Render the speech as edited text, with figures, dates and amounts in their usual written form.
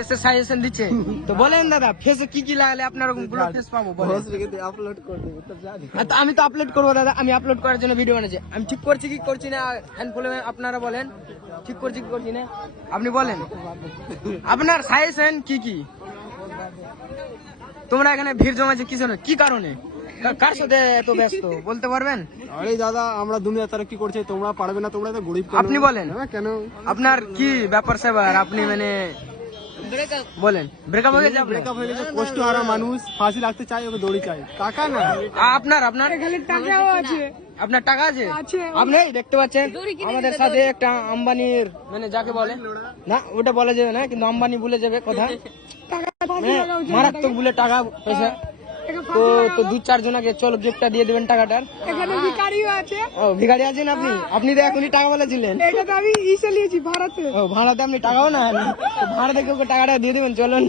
ফেসের সাজেশন দিচ্ছে। তো বলেন দাদা, ফেসে কি কি লাগালে আপনার ওরকম গ্লো ফেস পাবো বলেন। আপলোড করে দেবো তো জানি। তো আমি তো আপলোড করবো দাদা, আমি আপলোড করার জন্য ভিডিও বানাচ্ছি। আমি ঠিক করছি কি করছি না হ্যান্ড ফলো আপনারা বলেন, ঠিক করছি কি করছি না আপনি বলেন। আপনার সাজেশন কি কি? তোমরা এখানে ভিড় জমাচ্ছে কি জন্য, কি কারণে, কার সাথে এত ব্যস্ত বলতে পারবেন? আরে দাদা, আমরা দুনিয়া তারা কি করছে, তোমরা পারবে না, তোমরা তো গরিব। আপনি বলেন। কেন আপনার কি ব্যাপার স্যাপার, আপনি মানে বলেন। ব্রেকআপ হয়ে গেছে? ব্রেকআপ হয়ে গেছে, কষ্ট হারা মানুষ ফাঁসি লাগতে চাই, ওকে দড়ি চাই, টাকা না। আপনার টাকাও আছে? আপনার টাকা আছে? আপনি দেখতে পাচ্ছেন আমাদের সাথে একটা আম্বানির মানে যাকে বলে না ওটা বলা যাবে না, কিন্তু আম্বানি ভুলে যাবে কথা, মারাত্মক ভুলে টাকা পয়সা। তো তো 2-4 জনকে চলো গিফটটা দিয়ে দেবেন টাকাটার। এখানে ভিখারিও আছে। ও ভিখারি আছেন আপনি? আপনি তো এখনই টাকা বলেছিলেন। এটা তো আমি চালিয়েছি ভাড়াতে। ও ভাড়াতে আপনি টাকাও না, ভাড়া থেকে ওকে টাকাটা দিয়ে দেবেন চলুন।